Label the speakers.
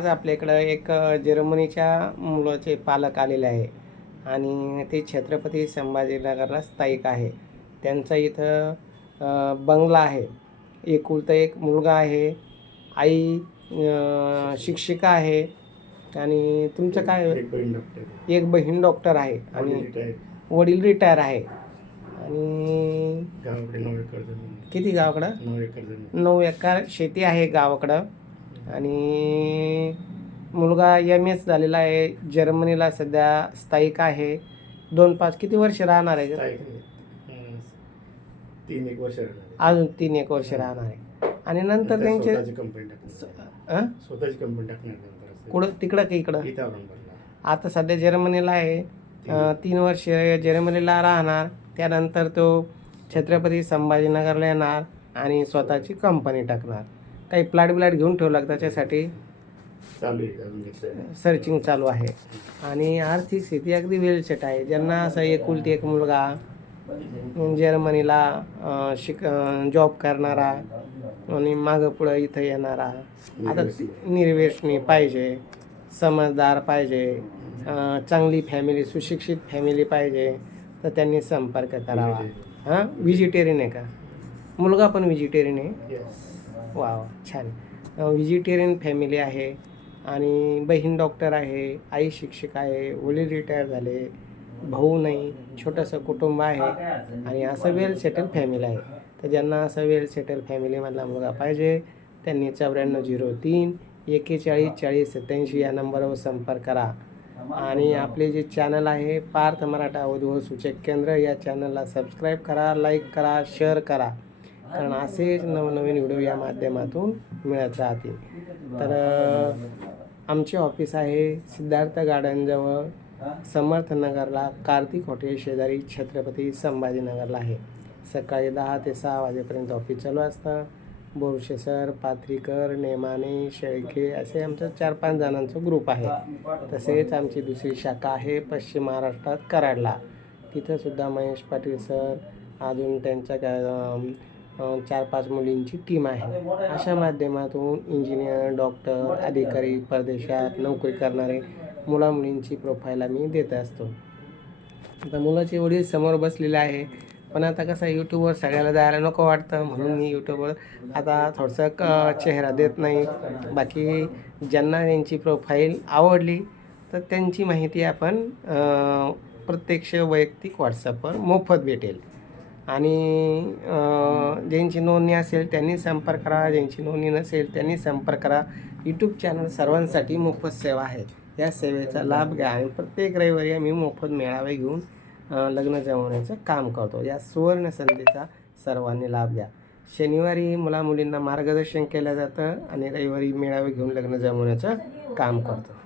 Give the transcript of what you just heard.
Speaker 1: आज आपल्याकडं एक जर्मनीच्या मुलाचे पालक आलेले आहे. आणि ते छत्रपती संभाजीनगरला स्थायिक आहे. त्यांचा इथं बंगला आहे. एकुलता एक मुलगा आहे. आई शिक्षिका आहे. आणि तुमचं काय?
Speaker 2: एक बहीण डॉक्टर
Speaker 1: एक बहीण डॉक्टर आहे. आणि वडील रिटायर. आहे. आणि किती गावाकडं?
Speaker 2: नऊ एकर
Speaker 1: शेती आहे गावाकडं. आणि मुलगा एम एस झालेला आहे. जर्मनीला सध्या स्थायिक आहे. दोन पाच किती वर्ष राहणार आहे?
Speaker 2: तीन एक वर्ष राहणार
Speaker 1: अजून तीन एक वर्ष राहणार आहे. आणि नंतर त्यांचे
Speaker 2: स्वतःची कंपनी टाकणार.
Speaker 1: कुठं? तिकडं की इकडं? आता सध्या जर्मनीला आहे. तीन. वर्ष जर्मनीला राहणार. त्यानंतर तो छत्रपती संभाजीनगरला येणार आणि स्वतःची. कंपनी टाकणार. काही प्लॅट ब्लॅट घेऊन ठेवला त्याच्यासाठी? सर्चिंग चालू आहे. आणि आर्थिक स्थिती अगदी वेलसेट आहे. ज्यांना असं एकुलती एक मुलगा जर्मनीला शिक जॉब करणारा आणि मागं पुढं इथं येणारा आता.
Speaker 2: निर्व्यसनी
Speaker 1: पाहिजे समजदार पाहिजे चांगली फॅमिली सुशिक्षित फॅमिली पाहिजे तर त्यांनी संपर्क करावा. हां? व्हिजिटेरियन आहे का? मुलगा पण व्हिजिटेरियन आहे. वा छान. व्हिजिटेरियन फॅमिली आहे आणि बहीण डॉक्टर आहे आई शिक्षक आहे वडील रिटायर झाले भाऊ नाही छोटंसं कुटुंब आहे आणि असं वेल सेटल फॅमिली आहे. तर ज्यांना असं वेल सेटल फॅमिलीमधला मुलगा पाहिजे त्यांनी चौऱ्याण्णव झिरो तीन एकेचाळीस चाळीस सत्याऐंशी या नंबरवर संपर्क करा. आणि आपले जे चॅनल आहे पार्थ मराठा वधू सूचक केंद्र या चॅनलला सबस्क्राईब करा लाईक करा शेअर करा. कारण असेच नवनवीन व्हिडिओ या माध्यमातून मिळत राहतील. तर आमचे ऑफिस आहे सिद्धार्थ गार्डनजवळ. समर्थनगरला कार्तिक हॉटेल शेजारी छत्रपती संभाजीनगरला आहे. सकाळी दहा ते सहा वाजेपर्यंत ऑफिस चालू असतं. बोरशेसर पात्रीकर पाथरीकर नेमाने शेळके असे आमचं चार पाच जणांचं ग्रुप आहे. तसेच आमची दुसरी शाखा आहे पश्चिम महाराष्ट्रात कराडला. तिथंसुद्धा महेश पाटील सर अजून त्यांच्या काय चार पाच मुलींची टीम आहे. अशा माध्यमातून इंजिनियर डॉक्टर अधिकारी परदेशात नोकरी करणारे मुला मुलींची प्रोफाईल आम्ही देत असतो. आता मुलाचे वडील समोर बसलेले आहे पण आता कसं यूट्यूबवर सगळ्याला जायला नको वाटतं म्हणून मी यूट्यूबवर आता थोडंसं क चेहरा देत नाही. बाकी ज्यांना यांची प्रोफाईल आवडली तर त्यांची माहिती आपण प्रत्यक्ष वैयक्तिक व्हॉट्सअपवर मोफत भेटेल. आणि ज्यांची नोंदणी असेल त्यांनी संपर्क करा ज्यांची नोंदणी नसेल त्यांनी संपर्क करा. यूट्यूब चॅनल सर्वांसाठी मोफत सेवा आहे. या सेवेचा लाभ घ्या आणि प्रत्येक रविवारी आम्ही मोफत मेळावे घेऊन लग्न जमवण्याचं काम करतो. या सुवर्ण संधीचा सर्वांनी लाभ घ्या. शनिवारी मुला मुलींना मार्गदर्शन केलं जातं आणि रविवारी मेळावे घेऊन लग्न जमवण्याचं काम करतो.